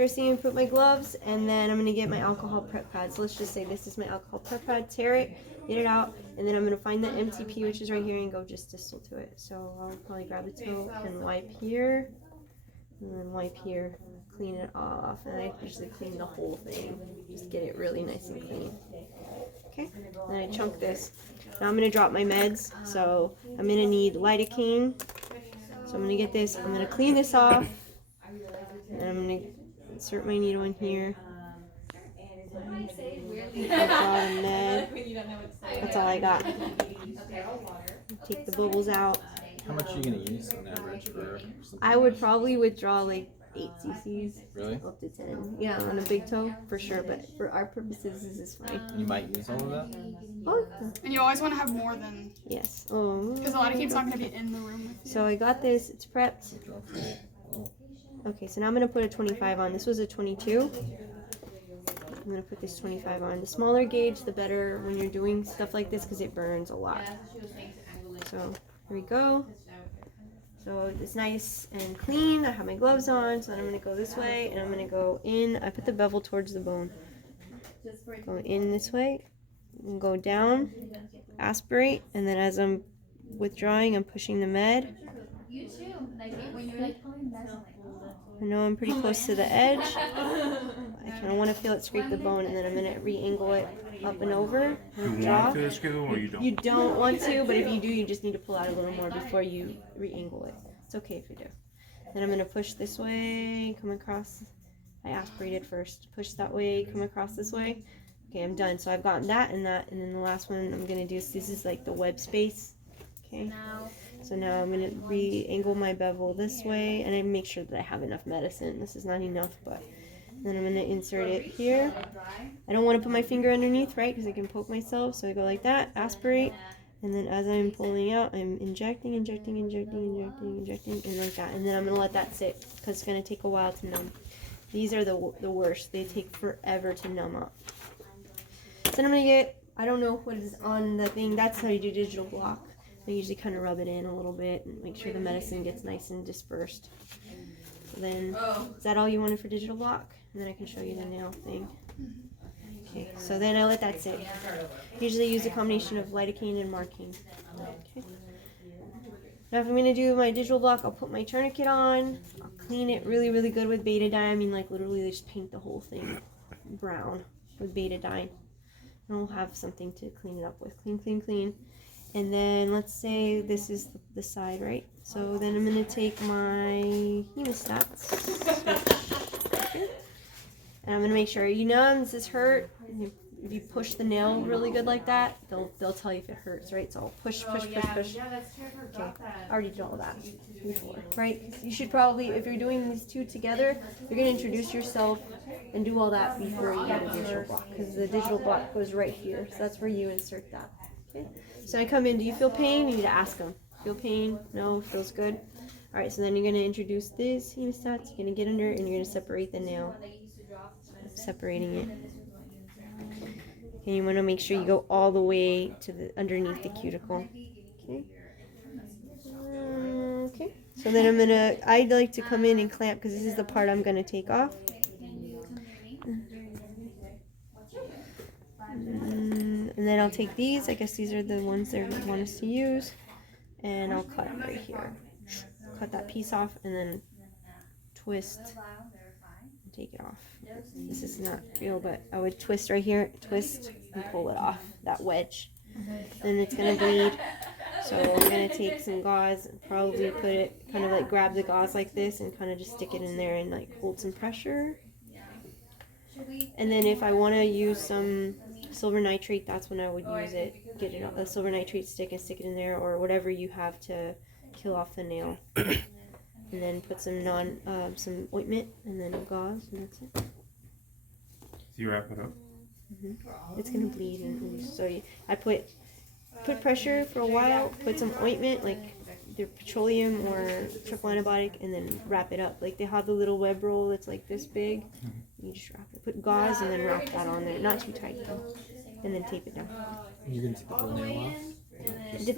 first thing I'm gonna put my gloves, and then I'm gonna get my alcohol prep pad. So let's just say this is my alcohol prep pad. Tear it, get it out, and then I'm gonna find the MTP, which is right here, and go just distal to it. So I'll probably grab the toe and wipe here, and then wipe here, clean it off, and I usually clean the whole thing. Just get it really nice and clean. Okay, and then I chunk this. Now I'm gonna drop my meds. So I'm gonna need lidocaine. So I'm gonna get this. I'm gonna clean this off, and I'm gonna insert my needle in here. That's all I got. Take the bubbles out. How much are you going to use on average for something? I would probably withdraw like 8 cc's. Really? Up to 10. Yeah, on a big toe for sure, but for our purposes, this is fine. You might use all of that? Oh. And you always want to have more than... Yes. Oh. Because a lot of kids not going to be in the room with you. So I got this. It's prepped. Okay, so now I'm going to put a 25 on. This was a 22. I'm going to put this 25 on. The smaller gauge, the better when you're doing stuff like this because it burns a lot. So here we go. So it's nice and clean. I have my gloves on, so then I'm going to go this way, and I'm going to go in. I put the bevel towards the bone. Go in this way, and go down, aspirate, and then as I'm withdrawing, I'm pushing the med. I know I'm pretty close to the edge. I kind of want to feel it scrape the bone, and then I'm going to re-angle it up and over. You want to screw or you don't? You don't want to, but if you do, you just need to pull out a little more before you re-angle it. It's okay if you do. Then I'm going to push this way, come across. I aspirated first. Push that way, come across this way. Okay, I'm done. So I've gotten that, and then the last one I'm going to do is this is like the web space. Okay. So now I'm going to re-angle my bevel this way, and I make sure that I have enough medicine. This is not enough, but then I'm going to insert it here. I don't want to put my finger underneath, right, because I can poke myself. So I go like that, aspirate, and then as I'm pulling out, I'm injecting, and like that. And then I'm going to let that sit because it's going to take a while to numb. These are the worst. They take forever to numb up. So then I'm going to get, I don't know what is on the thing. That's how you do digital block. I usually kind of rub it in a little bit and make sure the medicine gets nice and dispersed. So then, is that all you wanted for digital block? And then I can show you the nail thing. Okay, so then I let that sit. Usually use a combination of lidocaine and marking. Okay. Now if I'm going to do my digital block, I'll put my tourniquet on. I'll clean it really, really good with betadine. I mean, like literally just paint the whole thing brown with betadine. And I'll have something to clean it up with. Clean, clean, clean. And then let's say this is the side, right? So then I'm going to take my hemostats. And I'm going to make sure, does this hurt? If you push the nail really good like that, they'll tell you if it hurts, right? So I'll push. Okay, I already did all that before, right? You should probably, if you're doing these two together, you're going to introduce yourself and do all that before you get a digital block, because the digital block goes right here. So that's where you insert that. Okay. So I come in, do you feel pain? You need to ask them. Feel pain? No, feels good. Alright, so then you're going to introduce this hemostats. You're going to get under it and you're going to separate the nail. Separating it. And you want to make sure you go all the way to the underneath the cuticle. Okay. Okay. So then I'd like to come in and clamp because this is the part I'm going to take off. And then I'll take these. I guess these are the ones they want us to use. And I'll cut right here. Cut that piece off and then twist and take it off. This is not real, but I would twist right here, twist and pull it off, that wedge. Then it's going to bleed. So I'm going to take some gauze and probably put it, kind of like grab the gauze like this and kind of just stick it in there and like hold some pressure. And then if I want to use some silver nitrate, that's when I would use it. Get a silver nitrate stick and stick it in there, or whatever you have to kill off the nail. And then put some some ointment and then gauze, and that's it. Do you wrap it up? It's gonna bleed, and so I put pressure for a while. Put some ointment, like either petroleum or triple antibiotic, and then wrap it up. Like they have the little web roll that's like this big. You just wrap it. Put gauze and then wrap that on there. Not too tight though. And then tape it down. You're gonna take the whole nail off? Depends.